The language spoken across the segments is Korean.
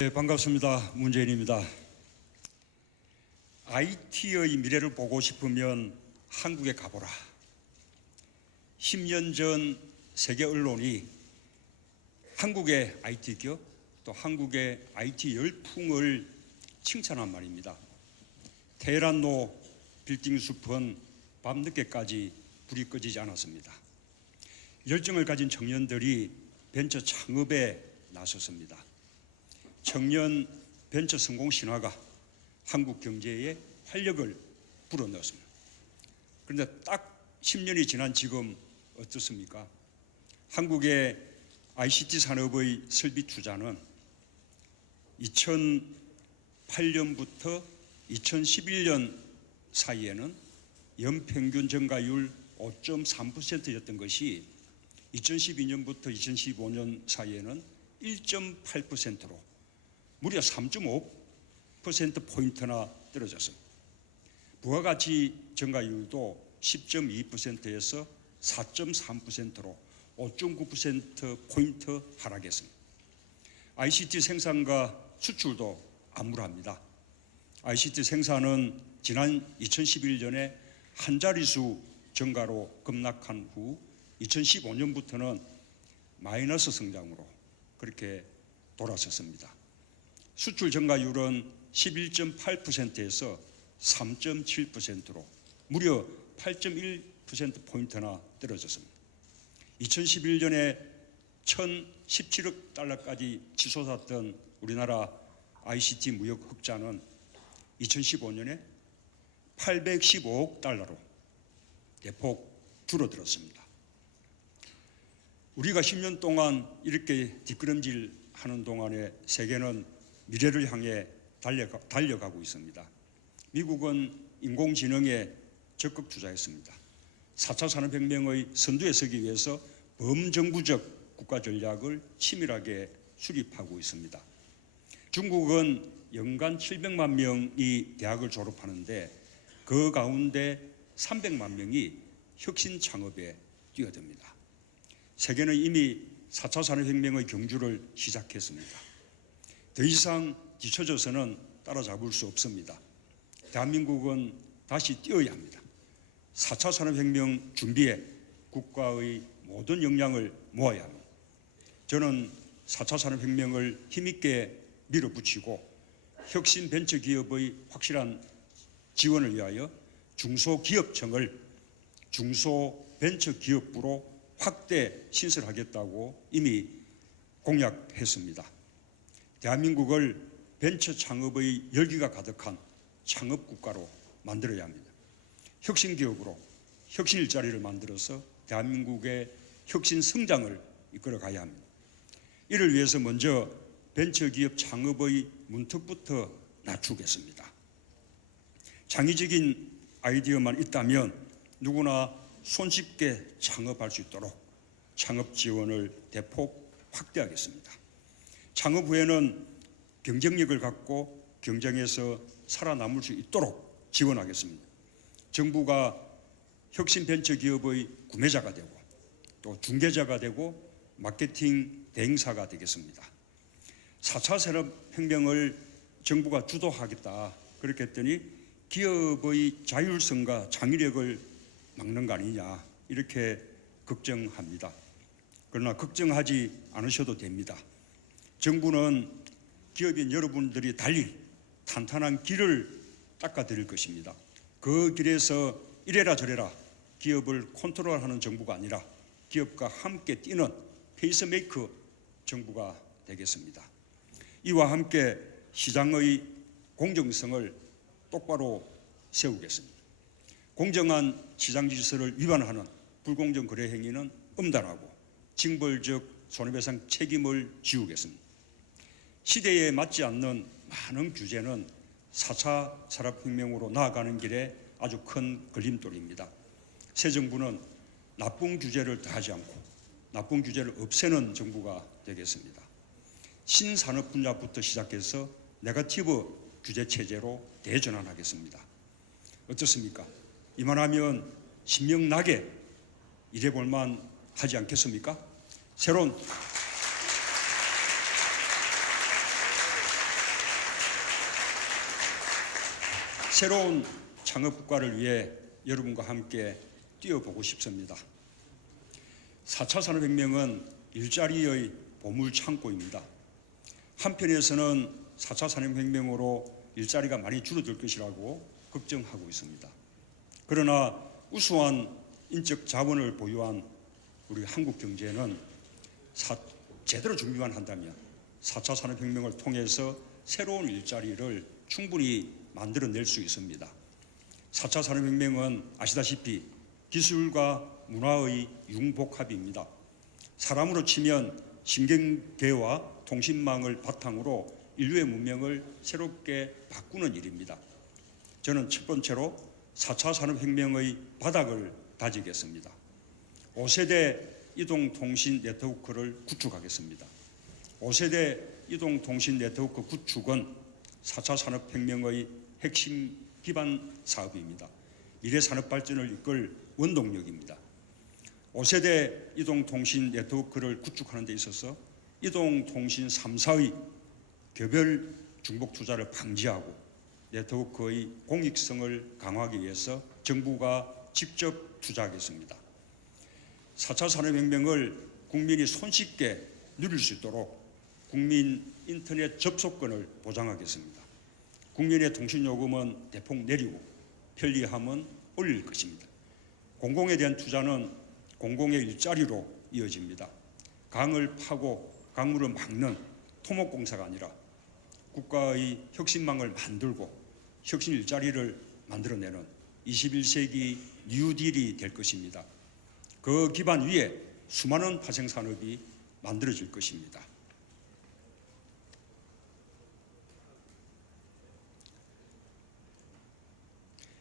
네, 반갑습니다. 문재인입니다. IT의 미래를 보고 싶으면 한국에 가보라. 10년 전 세계 언론이 한국의 IT 기업 또 한국의 IT 열풍을 칭찬한 말입니다. 테헤란로 빌딩 숲은 밤늦게까지 불이 꺼지지 않았습니다. 열정을 가진 청년들이 벤처 창업에 나섰습니다. 청년 벤처 성공 신화가 한국 경제에 활력을 불어넣었습니다. 그런데 딱 10년이 지난 지금 어떻습니까? 한국의 ICT 산업의 설비 투자는 2008년부터 2011년 사이에는 연평균 증가율 5.3%였던 것이 2012년부터 2015년 사이에는 1.8%로 무려 3.5%포인트나 떨어졌습니다. 부가가치 증가율도 10.2%에서 4.3%로 5.9%포인트 하락했습니다. ICT 생산과 수출도 암울합니다. ICT 생산은 지난 2011년에 한 자릿수 증가로 급락한 후 2015년부터는 마이너스 성장으로 그렇게 돌아섰습니다. 수출 증가율은 11.8%에서 3.7%로 무려 8.1%포인트나 떨어졌습니다. 2011년에 1,017억 달러까지 치솟았던 우리나라 ICT 무역 흑자는 2015년에 815억 달러로 대폭 줄어들었습니다. 우리가 10년 동안 이렇게 뒷걸음질하는 동안에 세계는 미래를 향해 달려가고 있습니다. 미국은 인공지능에 적극 투자했습니다. 4차 산업혁명의 선두에 서기 위해서 범정부적 국가 전략을 치밀하게 수립하고 있습니다. 중국은 연간 700만 명이 대학을 졸업하는데 그 가운데 300만 명이 혁신 창업에 뛰어듭니다. 세계는 이미 4차 산업혁명의 경주를 시작했습니다. 더 이상 뒤처져서는 따라잡을 수 없습니다. 대한민국은 다시 뛰어야 합니다. 4차 산업혁명 준비에 국가의 모든 역량을 모아야 합니다. 저는 4차 산업혁명을 힘있게 밀어붙이고 혁신 벤처기업의 확실한 지원을 위하여 중소기업청을 중소벤처기업부로 확대 신설하겠다고 이미 공약했습니다. 대한민국을 벤처 창업의 열기가 가득한 창업국가로 만들어야 합니다. 혁신기업으로 혁신 일자리를 만들어서 대한민국의 혁신 성장을 이끌어가야 합니다. 이를 위해서 먼저 벤처기업 창업의 문턱부터 낮추겠습니다. 창의적인 아이디어만 있다면 누구나 손쉽게 창업할 수 있도록 창업 지원을 대폭 확대하겠습니다. 창업 후에는 경쟁력을 갖고 경쟁에서 살아남을 수 있도록 지원하겠습니다. 정부가 혁신 벤처기업의 구매자가 되고 또 중개자가 되고 마케팅 대행사가 되겠습니다. 4차 산업혁명을 정부가 주도하겠다 그렇게 했더니 기업의 자율성과 창의력을 막는 거 아니냐 이렇게 걱정합니다. 그러나 걱정하지 않으셔도 됩니다. 정부는 기업인 여러분들이 달릴 탄탄한 길을 닦아드릴 것입니다. 그 길에서 이래라 저래라 기업을 컨트롤하는 정부가 아니라 기업과 함께 뛰는 페이스메이커 정부가 되겠습니다. 이와 함께 시장의 공정성을 똑바로 세우겠습니다. 공정한 시장 질서를 위반하는 불공정 거래 행위는 엄단하고 징벌적 손해배상 책임을 지우겠습니다. 시대에 맞지 않는 많은 규제는 4차 산업혁명으로 나아가는 길에 아주 큰 걸림돌입니다. 새 정부는 나쁜 규제를 더하지 않고 나쁜 규제를 없애는 정부가 되겠습니다. 신산업 분야부터 시작해서 네거티브 규제 체제로 대전환하겠습니다. 어떻습니까? 이만하면 신명나게 일해볼만 하지 않겠습니까? 새로운 새로운 창업 국가를 위해 여러분과 함께 뛰어보고 싶습니다. 4차 산업혁명은 일자리의 보물창고입니다. 한편에서는 4차 산업혁명으로 일자리가 많이 줄어들 것이라고 걱정하고 있습니다. 그러나 우수한 인적 자원을 보유한 우리 한국 경제는 제대로 준비만 한다면 4차 산업혁명을 통해서 새로운 일자리를 충분히 만들어낼 수 있습니다. 4차 산업혁명은 아시다시피 기술과 문화의 융복합입니다. 사람으로 치면 신경계와 통신망을 바탕으로 인류의 문명을 새롭게 바꾸는 일입니다. 저는 첫 번째로 4차 산업혁명의 바닥을 다지겠습니다. 5세대 이동통신 네트워크를 구축하겠습니다. 5세대 이동통신 네트워크 구축은 4차 산업혁명의 핵심 기반 사업입니다. 미래 산업 발전을 이끌 원동력입니다. 5세대 이동통신 네트워크를 구축하는 데 있어서 이동통신 3사의 개별 중복 투자를 방지하고 네트워크의 공익성을 강화하기 위해서 정부가 직접 투자하겠습니다. 4차 산업혁명을 국민이 손쉽게 누릴 수 있도록 국민 인터넷 접속권을 보장하겠습니다. 국민의 통신요금은 대폭 내리고 편리함은 올릴 것입니다. 공공에 대한 투자는 공공의 일자리로 이어집니다. 강을 파고 강물을 막는 토목공사가 아니라 국가의 혁신망을 만들고 혁신 일자리를 만들어내는 21세기 뉴딜이 될 것입니다. 그 기반 위에 수많은 파생산업이 만들어질 것입니다.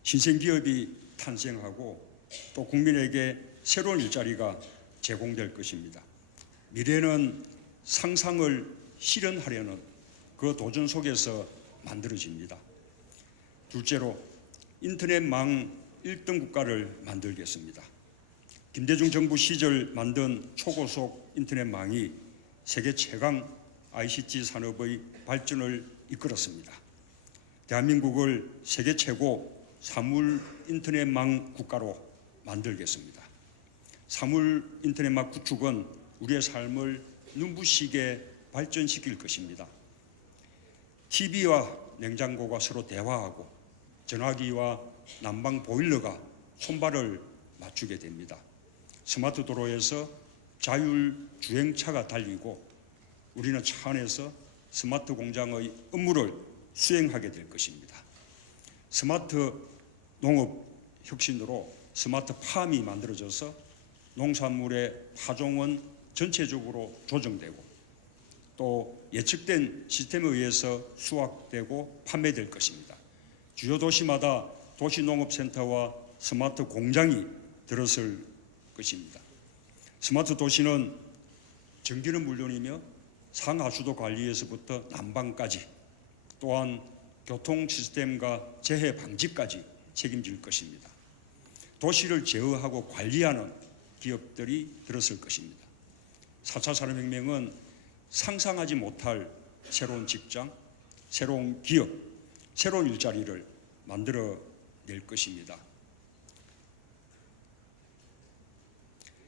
신생기업이 탄생하고 또 국민에게 새로운 일자리가 제공될 것입니다. 미래는 상상을 실현하려는 그 도전 속에서 만들어집니다. 둘째로 인터넷망 1등 국가를 만들겠습니다. 김대중 정부 시절 만든 초고속 인터넷망이 세계 최강 ICT 산업의 발전을 이끌었습니다. 대한민국을 세계 최고 사물 인터넷망 국가로 만들겠습니다. 사물 인터넷망 구축은 우리의 삶을 눈부시게 발전시킬 것입니다. TV와 냉장고가 서로 대화하고 전화기와 난방 보일러가 손발을 맞추게 됩니다. 스마트 도로에서 자율 주행차가 달리고 우리는 차 안에서 스마트 공장의 업무를 수행하게 될 것입니다. 스마트 농업 혁신으로 스마트 팜이 만들어져서 농산물의 파종은 전체적으로 조정되고 또 예측된 시스템에 의해서 수확되고 판매될 것입니다. 주요 도시마다 도시농업센터와 스마트 공장이 들어설 것입니다. 스마트 도시는 전기는 물론이며 상하수도 관리에서부터 난방까지 또한 교통 시스템과 재해 방지까지 책임질 것입니다. 도시를 제어하고 관리하는 기업들이 들어설 것입니다. 4차 산업혁명은 상상하지 못할 새로운 직장, 새로운 기업, 새로운 일자리를 만들어낼 것입니다.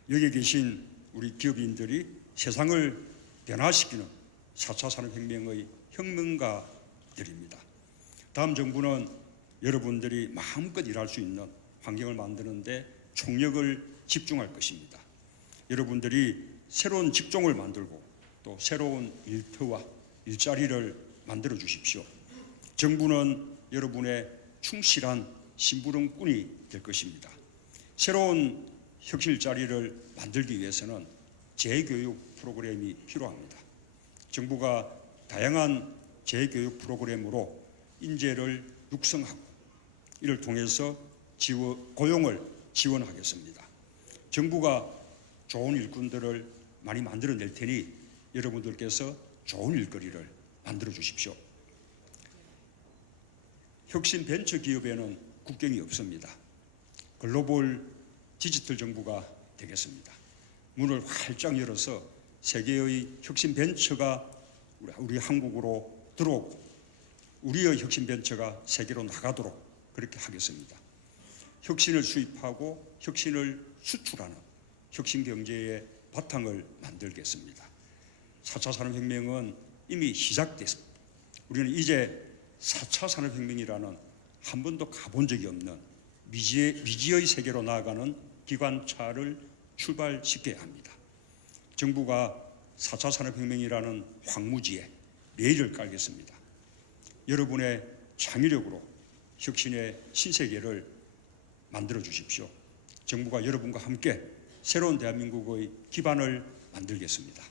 여기 계신 우리 기업인들이 세상을 변화시키는 4차 산업혁명의 혁명가들입니다. 다음 정부는 여러분들이 마음껏 일할 수 있는 환경을 만드는 데 총력을 집중할 것입니다. 여러분들이 새로운 직종을 만들고 또 새로운 일터와 일자리를 만들어 주십시오. 정부는 여러분의 충실한 심부름꾼이 될 것입니다. 새로운 혁신 일자리를 만들기 위해서는 재교육 프로그램이 필요합니다. 정부가 다양한 재교육 프로그램으로 인재를 육성하고 이를 통해서 고용을 지원하겠습니다. 정부가 좋은 일꾼들을 많이 만들어낼 테니 여러분들께서 좋은 일거리를 만들어 주십시오. 혁신 벤처 기업에는 국경이 없습니다. 글로벌 디지털 정부가 되겠습니다. 문을 활짝 열어서 세계의 혁신 벤처가 우리 한국으로 들어오고 우리의 혁신 벤처가 세계로 나가도록 그렇게 하겠습니다. 혁신을 수입하고 혁신을 수출하는 혁신 경제의 바탕을 만들겠습니다. 4차 산업혁명은 이미 시작됐습니다. 우리는 이제 4차 산업혁명이라는 한 번도 가본 적이 없는 미지의 세계로 나아가는 기관차를 출발시켜야 합니다. 정부가 4차 산업혁명이라는 황무지에 레일을 깔겠습니다. 여러분의 창의력으로 혁신의 신세계를 만들어 주십시오. 정부가 여러분과 함께 새로운 대한민국의 기반을 만들겠습니다.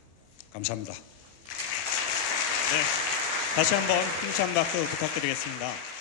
감사합니다. 네, 다시 한번 힘찬 박수 부탁드리겠습니다.